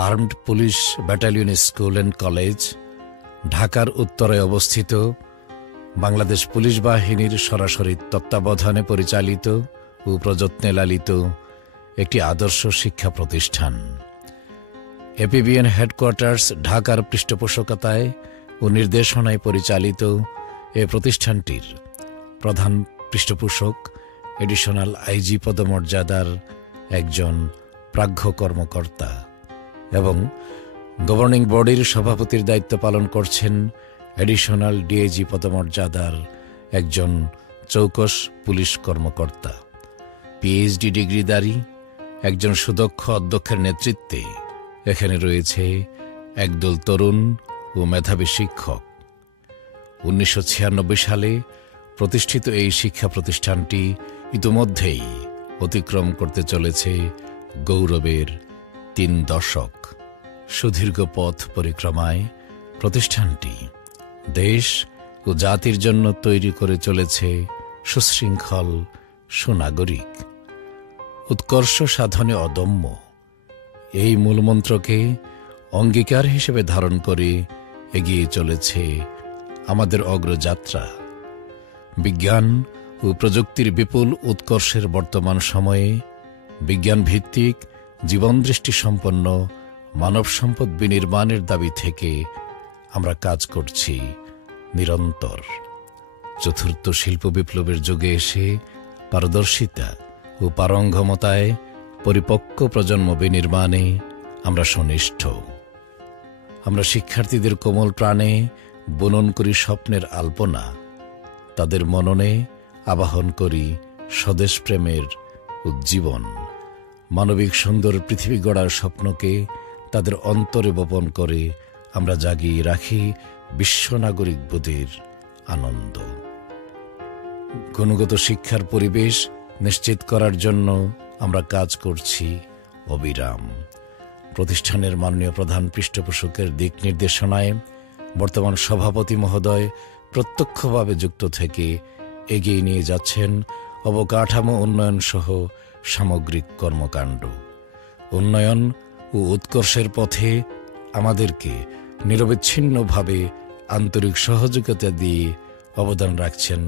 Armed police battalion school and college, ঢাকার উত্তরে অবস্থিত, বাংলাদেশ পুলিশ বাহিনীর সরাসরি তত্ত্বাবধানে পরিচালিত ও প্রযত্নে লালিত একটি আদর্শ শিক্ষা প্রতিষ্ঠান। এপিবিএন হেডকোয়ার্টার্স ঢাকার পৃষ্ঠপোষকতায় ও নির্দেশনায় পরিচালিত এ প্রতিষ্ঠানটির প্রধান পৃষ্ঠপোষক এডিশনাল আইজি পদমর্যাদার একজন প্রাজ্ঞ কর্মকর্তা এবং গভর্নিং বডির সভাপতির দায়িত্ব পালন করছেন এডিশনাল ডিআইজি পদমর্যাদার একজন চৌকস পুলিশ কর্মকর্তা। পিএইচডি ডিগ্রিধারী একজন সুদক্ষ অধ্যক্ষের নেতৃত্বে এখানে রয়েছে একদল তরুণ ও মেধাবী শিক্ষক। 1996 সালে প্রতিষ্ঠিত এই শিক্ষা প্রতিষ্ঠানটি ইতোমধ্যেই অতিক্রম করতে চলেছে গৌরবের 3 দশক। সুদীর্ঘ পথ পরিক্রমায় প্রতিষ্ঠানটি দেশ ও জাতির জন্য তৈরি করে চলেছে সুশৃঙ্খল সুনাগরিক। উৎকর্ষ সাধনে অদম্য, এই মূলমন্ত্রকে অঙ্গীকার হিসেবে ধারণ করে এগিয়ে চলেছে আমাদের অগ্রযাত্রা। বিজ্ঞান ও প্রযুক্তির বিপুল উৎকর্ষের বর্তমান সময়ে বিজ্ঞানভিত্তিক জীবনদৃষ্টি সম্পন্ন মানব সম্পদ বিনির্মাণের দাবি থেকে আমরা কাজ করছি নিরন্তর। চতুর্থ শিল্প বিপ্লবের যুগে এসে পারদর্শিতা ও পারঙ্গমতায় পরিপক্ক প্রজন্ম বিনির্মাণে আমরা সনিষ্ঠ। আমরা শিক্ষার্থীদের কোমল প্রাণে বুনন করি স্বপ্নের আলপনা, তাদের মননে আবাহন করি স্বদেশ প্রেমের উজ্জীবন। মানবিক সুন্দর পৃথিবী গড়ার স্বপ্নকে তাদের অন্তরে বপন করে আমরা জাগিয়ে রাখি বিশ্বনাগরিক বোধের আনন্দ। গুণগত শিক্ষার পরিবেশ নিশ্চিত করার জন্য আমরা কাজ করছি অবিরাম। প্রতিষ্ঠানের মাননীয় প্রধান পৃষ্ঠপোষকের দিক নির্দেশনায় বর্তমান সভাপতি মহোদয় প্রত্যক্ষভাবে যুক্ত থেকে এগিয়ে নিয়ে যাচ্ছেন অবকাঠামো উন্নয়ন সহ সামগ্রিক কর্মকাণ্ড। উন্নয়ন ও উৎকর্ষের পথে আমাদেরকে নিরবিচ্ছিন্নভাবে আন্তরিক সহযোগিতা দিয়ে অবদান রাখছেন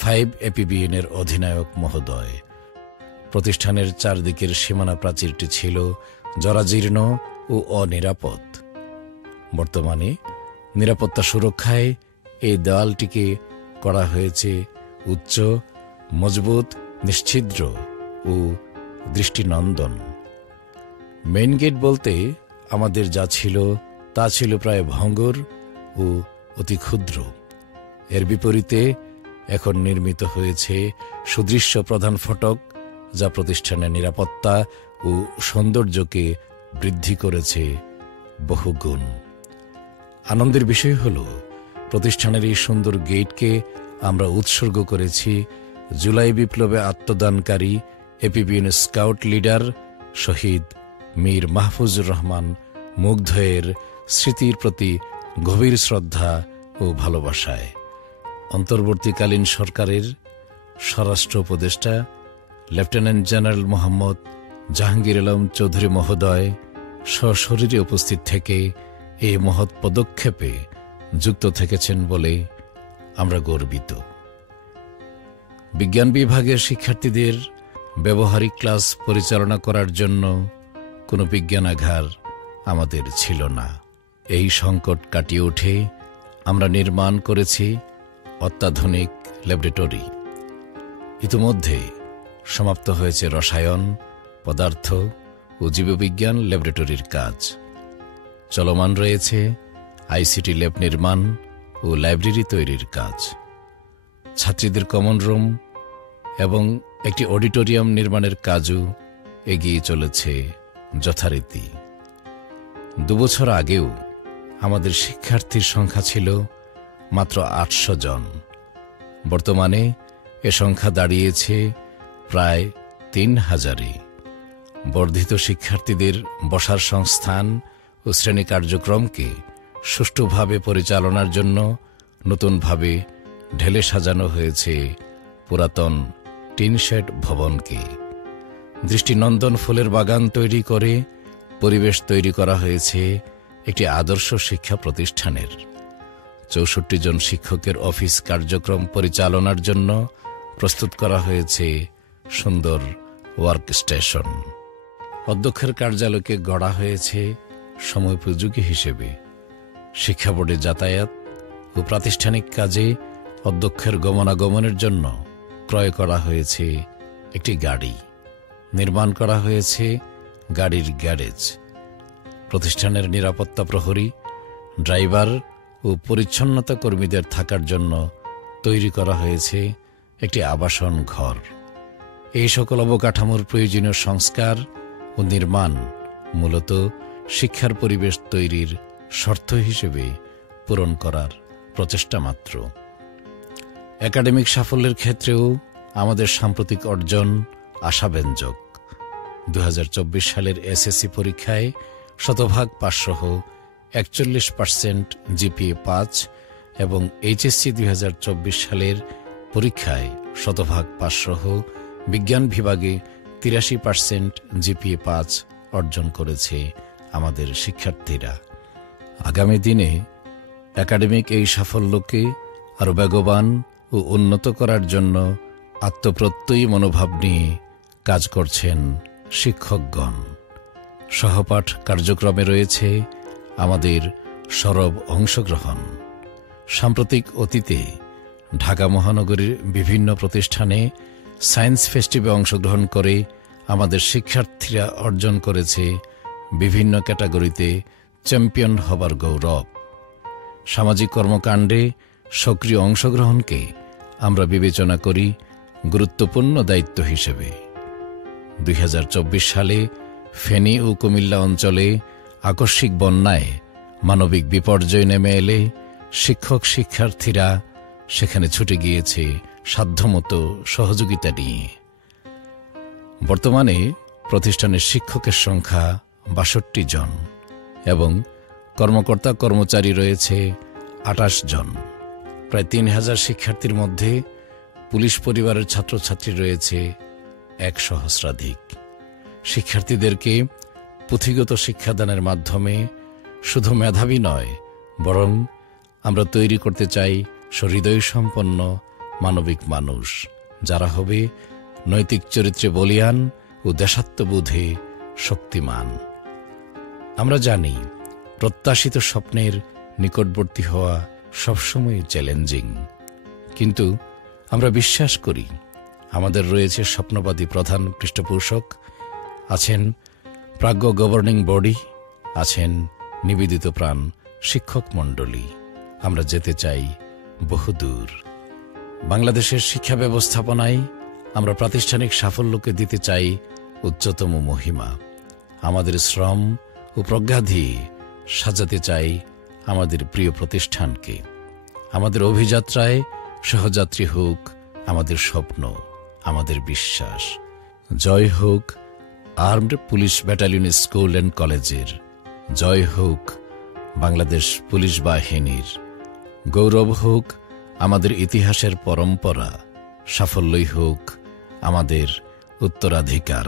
5 এপিবিএনের অধিনায়ক মহোদয়। প্রতিষ্ঠানের চারদিকের সীমানা প্রাচীরটি ছিল জরাজীর্ণ ও অনিরাপদ। বর্তমানে নিরাপত্তা সুরক্ষায় এই দেওয়ালটিকে করা হয়েছে উচ্চ, মজবুত, নিশ্ছিদ্র ও দৃষ্টিনন্দন। মেইন গেট বলতে আমাদের যা ছিল তা ছিল প্রায় ভঙ্গুর ও অতি ক্ষুদ্র। এর বিপরীতে এখন নির্মিত হয়েছে সুদৃশ্য প্রধান ফটক, যা প্রতিষ্ঠানের নিরাপত্তা ও সৌন্দর্যকে বৃদ্ধি করেছে বহুগুণ। আনন্দের বিষয় হল প্রতিষ্ঠানের এই সুন্দর গেটকে আমরা উৎসর্গ করেছি জুলাই বিপ্লবে আত্মদানকারী এপিবিএন স্কাউট লিডার শহীদ মীর মাহফুজুর রহমান মুগ্ধের স্মৃতির প্রতি গভীর শ্রদ্ধা ও ভালোবাসায়। অন্তর্বর্তীকালীন সরকারের স্বরাষ্ট্র উপদেষ্টা লেফটেন্যান্ট জেনারেল মোহাম্মদ জাহাঙ্গীর আলম চৌধুরী মহোদয় সশরীরে উপস্থিত থেকে এই মহৎ পদক্ষেপে যুক্ত থেকেছেন বলে আমরা গর্বিত। বিজ্ঞান বিভাগের শিক্ষার্থীদের ব্যবহারিক ক্লাস পরিচালনা করার জন্য কোনো বিজ্ঞানাগার আমাদের ছিল না। এই সংকট কাটিয়ে উঠে আমরা নির্মাণ করেছি অত্যাধুনিক ল্যাবরেটরি। ইতিমধ্যে সমাপ্ত হয়েছে রসায়ন, পদার্থ ও জীববিজ্ঞান ল্যাবরেটরির কাজ। চলমান রয়েছে আইসিটি ল্যাব নির্মাণ ও লাইব্রেরি তৈরির কাজ। ছাত্রীদের কমন রুম এবং একটি অডিটোরিয়াম নির্মাণের কাজও এগিয়ে চলেছে যথারীতি। 2 বছর আগেও আমাদের শিক্ষার্থীর সংখ্যা ছিল মাত্র 800 জন। বর্তমানে এ সংখ্যা দাঁড়িয়েছে প্রায় 3000-এ। বর্ধিত শিক্ষার্থীদের বসার সংস্থান ও শ্রেণী কার্যক্রমকে সুষ্ঠুভাবে পরিচালনার জন্য নতুনভাবে ঢেলে সাজানো হয়েছে পুরাতন টিনশেড ভবনকে। দৃষ্টিনন্দন ফুলের বাগান তৈরি করে পরিবেশ তৈরি করা হয়েছে একটি আদর্শ শিক্ষা প্রতিষ্ঠানের। ৬৪ জন শিক্ষকের অফিস কার্যক্রম পরিচালনার জন্য প্রস্তুত করা হয়েছে সুন্দর ওয়ার্ক স্টেশন। অধ্যক্ষের কার্যালয়কে গড়া হয়েছে সময়োপযোগী হিসেবে। শিক্ষা বোর্ডে যাতায়াত ও প্রাতিষ্ঠানিক কাজে অধ্যক্ষের গমনাগমনের জন্য ক্রয় করা হয়েছে একটি গাড়ি। নির্মাণ করা হয়েছে গাড়ির গ্যারেজ। প্রতিষ্ঠানের নিরাপত্তা প্রহরী, ড্রাইভার ও পরিচ্ছন্নতা কর্মীদের থাকার জন্য তৈরি করা হয়েছে একটি আবাসন ঘর। এই সকল অবকাঠামোর প্রয়োজনীয় সংস্কার ও নির্মাণ মূলত শিক্ষার পরিবেশ তৈরির শর্ত হিসেবে পূরণ করার প্রচেষ্টা মাত্র। একাডেমিক সাফল্যের ক্ষেত্রেও আমাদের সাম্প্রতিক অর্জন আশাব্যঞ্জক। ২০২৪ সালের এসএসসি পরীক্ষায় শতভাগ পাসসহ ৪১% জিপিএ ৫ এবং এইচএসসি ২০২৪ সালের পরীক্ষায় শতভাগ পাসসহ বিজ্ঞান বিভাগে ৮৩% জিপিএ ৫ অর্জন করেছে আমাদের শিক্ষার্থীরা। আগামী দিনে একাডেমিক এই সাফল্যকে আরও বেগবান ও উন্নত করার জন্য আত্মপ্রত্যয়ী মনোভাব নিয়ে কাজ করছেন শিক্ষকগণ। সহপাঠ কার্যক্রমে রয়েছে আমাদের সরব অংশগ্রহণ। সাম্প্রতিক অতীতে ঢাকা মহানগরীর বিভিন্ন প্রতিষ্ঠানে সায়েন্স ফেস্টিভ্যালে অংশগ্রহণ করে আমাদের শিক্ষার্থীরা অর্জন করেছে বিভিন্ন ক্যাটাগরিতে চ্যাম্পিয়ন হবার গৌরব। সামাজিক কর্মকাণ্ডে সক্রিয় অংশগ্রহণকে আমরা বিবেচনা করি গুরুত্বপূর্ণ দায়িত্ব হিসেবে। ২০২৪ সালে ফেনী ও কুমিল্লা অঞ্চলে আকস্মিক বন্যায় মানবিক বিপর্যয় নেমে এলে শিক্ষক শিক্ষার্থীরা সেখানে ছুটে গিয়েছে সাধ্যমতো সহযোগিতা নিয়ে। বর্তমানে প্রতিষ্ঠানের শিক্ষকের সংখ্যা ৬২ জন এবং কর্মকর্তা কর্মচারী রয়েছে ২৮ জন। প্রায় ৩,০০০ শিক্ষার্থীর মধ্যে পুলিশ পরিবারের ছাত্রছাত্রী রয়েছে ১ সহস্রাধিক। শিক্ষার্থীদেরকে পুঁথিগত শিক্ষাদানের মাধ্যমে শুধু মেধাবী নয়, বরং আমরা তৈরি করতে চাই সহৃদয় সম্পন্ন মানবিক মানুষ, যারা হবে নৈতিক চরিত্রে বলীয়ান ও দেশাত্মবোধে শক্তিমান। আমরা জানি প্রত্যাশিত স্বপ্নের নিকটবর্তী হওয়া সবসময় চ্যালেঞ্জিং, কিন্তু আমরা বিশ্বাস করি আমাদের রয়েছে স্বপ্নবাদী প্রধান পৃষ্ঠপোষক, আছেন প্রাজ্ঞ গভর্নিং বডি, আছেন নিবেদিত প্রাণ শিক্ষক মণ্ডলী। আমরা যেতে চাই বহুদূর। বাংলাদেশের শিক্ষা ব্যবস্থাপনায় আমরা প্রাতিষ্ঠানিক সাফল্যকে দিতে চাই উচ্চতম মহিমা। আমাদের শ্রম ও প্রজ্ঞা দিয়ে সাজাতে চাই আমাদের প্রিয় প্রতিষ্ঠানকে। আমাদের অভিযাত্রায় সহযাত্রী হোক আমাদের স্বপ্ন, আমাদের বিশ্বাস। জয় হোক armed police battalion school and কলেজের, জয় হোক বাংলাদেশ পুলিশ বাহিনীর, গৌরব হোক আমাদের ইতিহাসের পরম্পরা, সাফল্যই হোক আমাদের উত্তরাধিকার।